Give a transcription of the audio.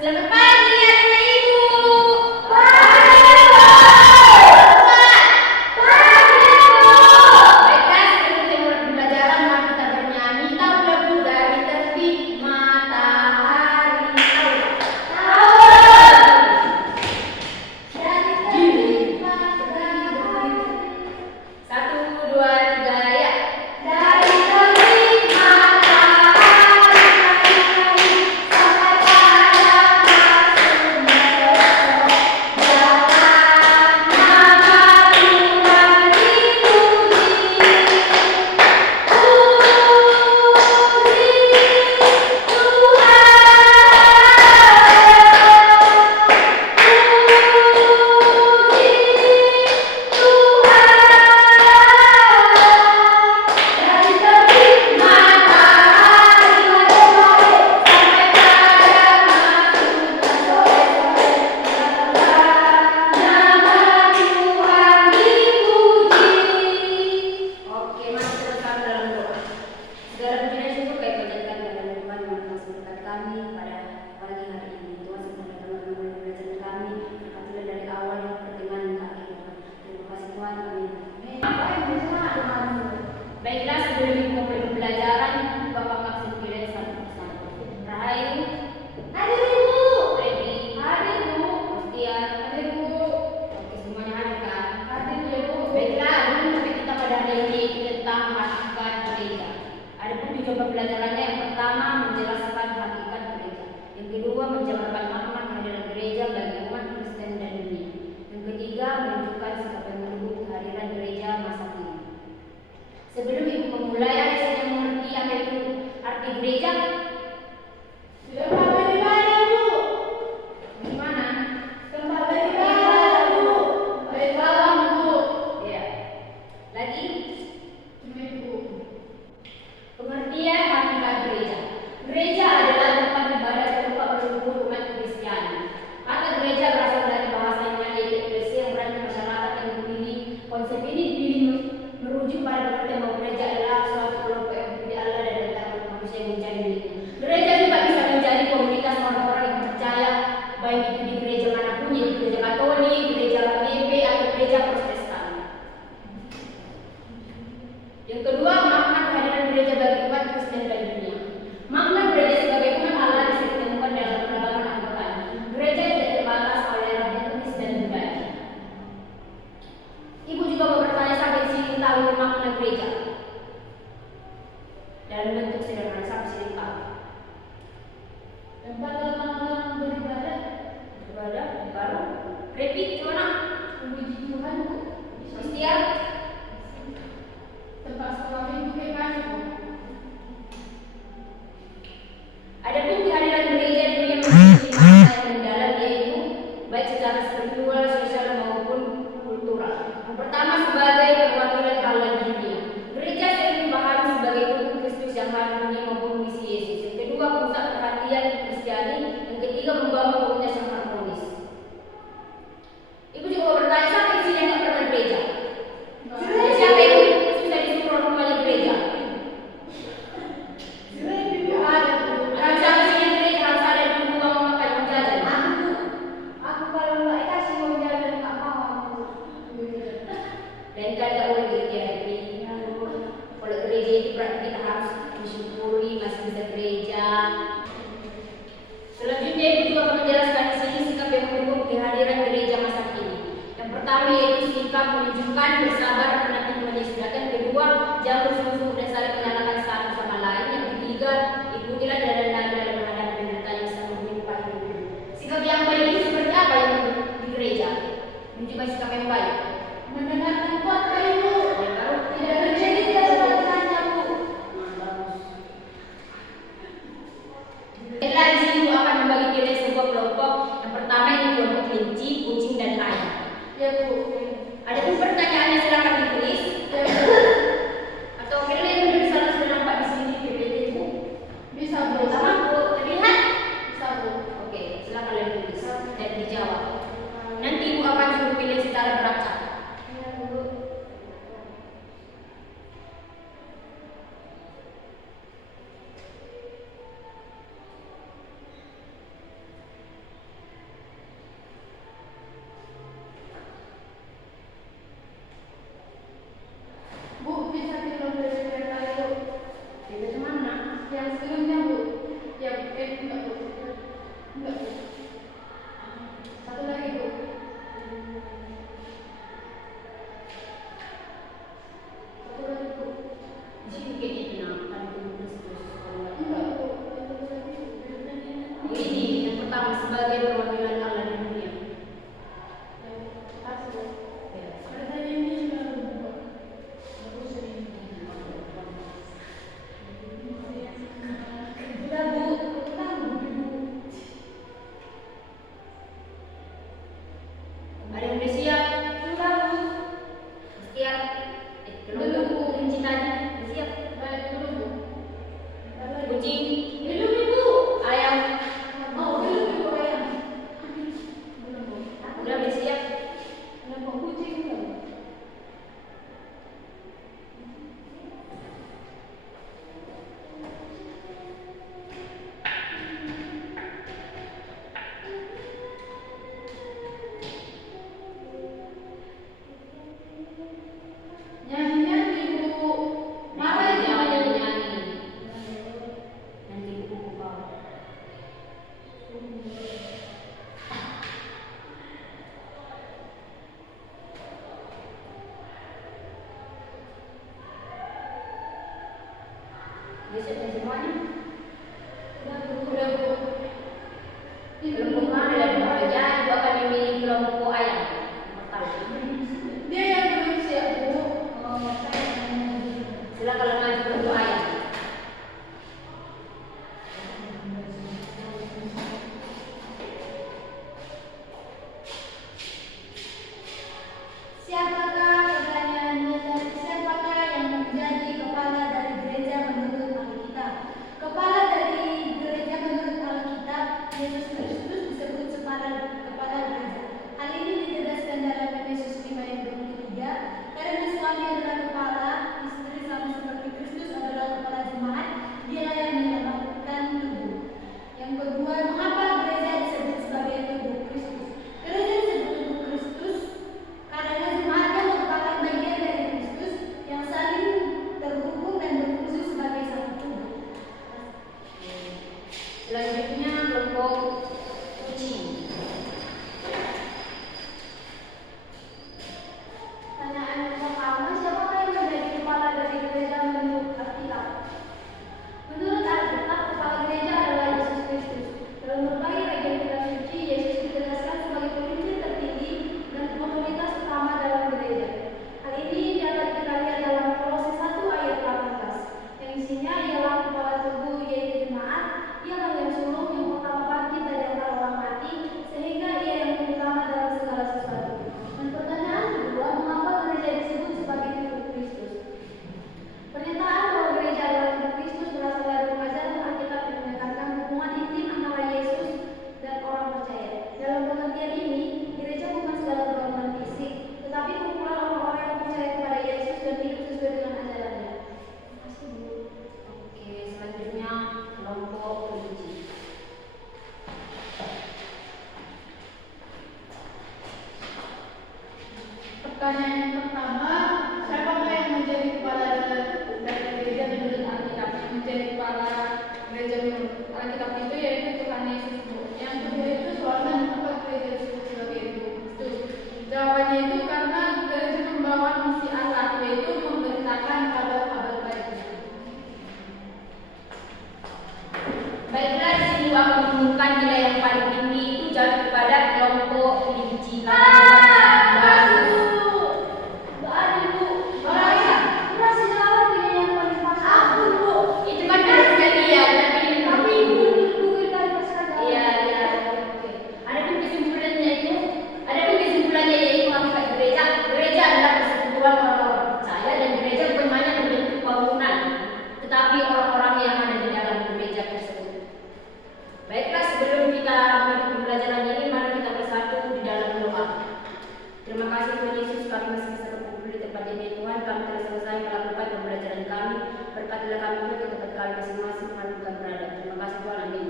Selamat pagi anak ibu. Baiklah, sebelum kita mulai pembelajaran, mari kita bernyanyi tahu lagu dari terbit matahari. Satu, dua, tiga, ya. Dari terbit matahari sampai pada masuk menyesal, jangan nama Tuhan dipuji. Dari terbit matahari sampai pada masuk sore-sore, nama Tuhan dipuji. Oke, mari kita bersama dalam doa. Segala puji dan syukur kami panjatkan kepada Tuhan yang Maha Kuasa berkat kami pada pagi hari ini. Tuhan semoga teman-teman mulai belajar kami, berkatilah dari awal yang pertengahan hingga akhir. Terima kasih Tuhan, amin. Baiklah, sebelum kita mulai pembelajaran, Bapak Kapten Pilih satu persatu. Rahayu, hadir ibu. Ready, hadir bu. Mustiar, hadir bu. Oke, semuanya hadir kan? Hadir ya bu. Baiklah, dulu topik kita pada hari ini tentang hakikat gereja. Adapun tujuan pembelajarannya, yang pertama menjelaskan hakikat gereja, yang kedua menjabarkan makna kehadiran gereja bagi umat Kristen dan dunia, yang ketiga menunjukkan sikap yang mendukung kehadiran gereja masa kini. Sebelum ibu memulai, ada yang mengerti apa itu arti gereja? Sudah paham di mana bu? Di mana? Tempat beribadah bu. Beribadah bu. Ya. Lagi? Bu. Pengertian hakikat gereja. Gereja adalah tempat ibadah atau tempat berkumpul umat Kristiani. Kata gereja berasal dari bahasa Yunani eklesia yang berarti masyarakat yang dipilih. Konsep ini dipilih merujuk pada pengertian bahwa gereja adalah suatu kelompok yang dipilih Allah dan diletakkan manusia yang mencari miliknya. Gereja juga bisa menjadi komunitas orang-orang yang percaya, baik itu di gereja manapun, yaitu gereja Katolik, gereja KGB, atau gereja Protestan. Yang kedua, makna kehadiran gereja bagi umat Kristen dan dunia. Makna gereja sebagai umat Allah bisa ditemukan dalam perkembangan Al-Quran. Gereja tidak terbatas oleh ras etnis dan budaya. Ibu juga mau bertanya sampai sini tahu makna gereja dalam bentuk sederhana, sampai sini tahu. Tempat orang beribadah, baru. Repeat, gimana? Memuji Tuhan bu. Setia. Tempat sekolah minggu kayak mana bu? Adapun kehadiran gereja di dunia memiliki makna yang mendalam, yaitu baik secara spiritual, sosial maupun kultural. Yang pertama, sebagai perwakilan Allah di dunia. Gereja sering dipahami sebagai tubuh Kristus yang harmoni maupun misi Yesus. Yang kedua, pusat perhatian Kristiani. Yang ketiga, membangun komunitas yang harmonis. Ibu juga mau bertanya, siapa di sini yang nggak pernah gereja? Siapa yang sudah disuruh orang tuanya gereja? Kalau siapa sini yang gereja harus ada dulu uang mau ngapain, mau jajan? Aku kalau nggak kasih mau jajan nggak mau. Dan kan nggak boleh gereja happy. Kalau gereja itu berarti kita harus mensyukuri masih bisa gereja. Selanjutnya ibu juga akan menjelaskan di sini sikap yang mendukung kehadiran gereja masa kini. Yang pertama yaitu sikap menunjukkan bersabar menanti Tuhan Yesus datang. Yang kedua, jangan bersumpah dan saling menyalahkan satu sama lain. Yang ketiga, ikutilah dalam menghadapi penderitaan yang sedang menimpa hidup. Sikap yang baik itu seperti apa yang di gereja? Menunjukkan sikap yang baik. Mendengarkan khotbah ibu. Ya, baru tidak terjadi kesalahan bu. Baiklah, di sini ibu akan membagi diri sebuah kelompok. Yang pertama ini kelompok kelinci, kucing, dan ayam. Ya bu. Ada pun pertanyaannya silakan ditulis. Ya bu. Atau kalian yang bisa sudah nampak di sini PPT bu? Bisa bu. Sama bu. Terlihat? Bisa bu. Oke, silakan kalian tulis dan dijawab. Nanti ibu akan suruh pilih secara beracak. Ya bu. Kelompok mana dan kelompoknya ibu akan memilih kelompok ayam. Pertama. Dia yang belum siap, Bu. Silakan maju kelompok ayam. Siapakah yang menjadi kepala dari gereja menurut Alkitab? Kepala dari gereja menurut Alkitab, Yesus Kristus disebut kepala gereja. Hal ini ditegaskan dalam Efesus 5 ayat 23, karena suami adalah kepala, istri sama seperti Kristus adalah kepala jemaat, dialah yang menyelamatkan tubuh. Yang kedua, mengapa gereja disebut sebagai tubuh Kristus? Gereja disebut tubuh Kristus karena jemaatnya merupakan bagian dari Kristus yang saling terhubung dan berfungsi sebagai satu tubuh. Selanjutnya kelompok kucing. Pertanyaan yang pertama, siapakah yang menjadi kepala dari gereja menurut Alkitab? Menurut Alkitab, kepala gereja adalah Yesus Kristus. Dalam berbagai bagian kitab suci, Yesus ditegaskan sebagai pemimpin tertinggi dan otoritas utama dalam gereja. Hal ini dapat kita lihat dalam Kolose 1 ayat 18, yang isinya ialah kepala tubuh yaitu jemaat, ialah yang sulung yang pertama bangkit dari antara orang mati, sehingga ia yang terutama dalam segala sesuatu. Dan pertanyaan kedua, mengapa gereja disebut sebagai tubuh Kristus? Pernyataan bahwa gereja adalah tubuh Kristus berasal dari pengajaran Alkitab yang menekankan hubungan intim antara Yesus dan orang percaya. Dalam pengertian ini, gereja bukan segala bangunan fisik, tetapi kumpulan orang-orang yang percaya kepada Yesus dan hidup sesuai dengan ajarannya. Terima kasih, Bu. Oke, selanjutnya kelompok kelinci. Pertanyaan yang pertama, siapakah yang menjadi kepala dari gereja menurut Alkitab? Yang menjadi kepala gereja menurut Alkitab itu yaitu Tuhan Yesus. Yang kedua itu soalnya mengapa gereja disebut sebagai tubuh Kristus? Jawabannya itu karena gereja membawa misi Allah, yaitu memberitakan kabar baik. Baiklah, di sini akan mengumumkan nilai yang paling tinggi itu jatuh kepada kelompok kelinci. Itu kan dari sekalian, tapi iya, iya, oke. Adapun kesimpulannya yaitu hakikat gereja adalah persekutuan orang-orang percaya dan gereja bukan hanya berbentuk bangunan, tetapi orang-orang yang ada di dalam gereja tersebut. Baiklah, sebelum kita menutup pembelajaran ini, mari kita bersatu di dalam doa. Terima kasih Tuhan Yesus, kami masih bisa berkumpul di tempat ini Tuhan. Kami telah selesai melakukan pembelajaran kami. Berkatilah kami Tuhan ke tempat kami masing-masing, Tuhan bukan berada. Terima kasih Tuhan, amin.